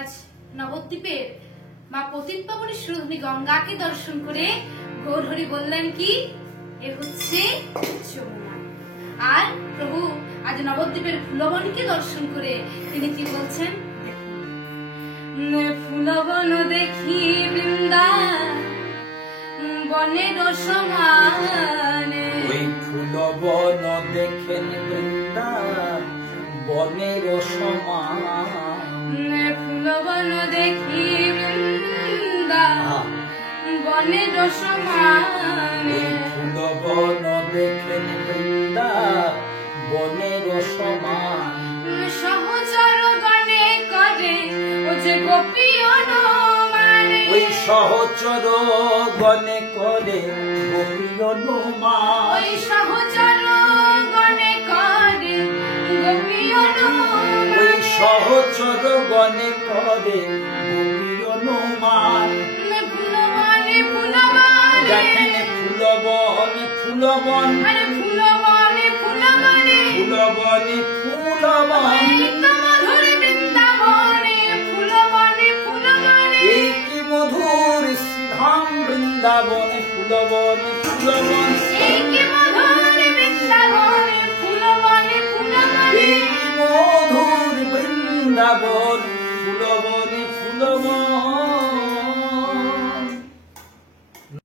আজ নবদ্বীপের মা পতিত পাবনী সুরধনী গঙ্গাকে দর্শন করে গৌরহরি বললেন কি এ হচ্ছে যমুনা। আর প্রভু আজ নবদ্বীপের ফুলবনকে দর্শন করে তিনি কি বলছেন, ফুলবন দেখি বৃন্দা বনের সমানে, ওই ফুলবন দেখেন বৃন্দা বনের সমানে, ফুলবন দেখি বৃন্দা বনের সমানে, ফুলবন দেখেন বৃন্দা বনের সমান, সহচর গণে করে ও যে গোপী অনুমানে, ওই সহচর গণে করে গোপী অনুমান, ওই সহচর গণে করে গোপী অনুমান, ওই সহচর গণে করে গোপী অনুমান, ফুলবনে ফুলবনে দেখেন ফুলবন ফুলবন, আরে ফুলবনে ফুলবনে ফুলবনে ফুলবন, মধুর বৃন্দাবনে, ফুলবনে ফুলবনে এই কি মধুর ধাম বৃন্দাবনে, ফুলবনে ফুলবন, এই কি মধুর বৃন্দাবনে, ফুলবনে ফুলবনে এই কি মধুর বৃন্দাবন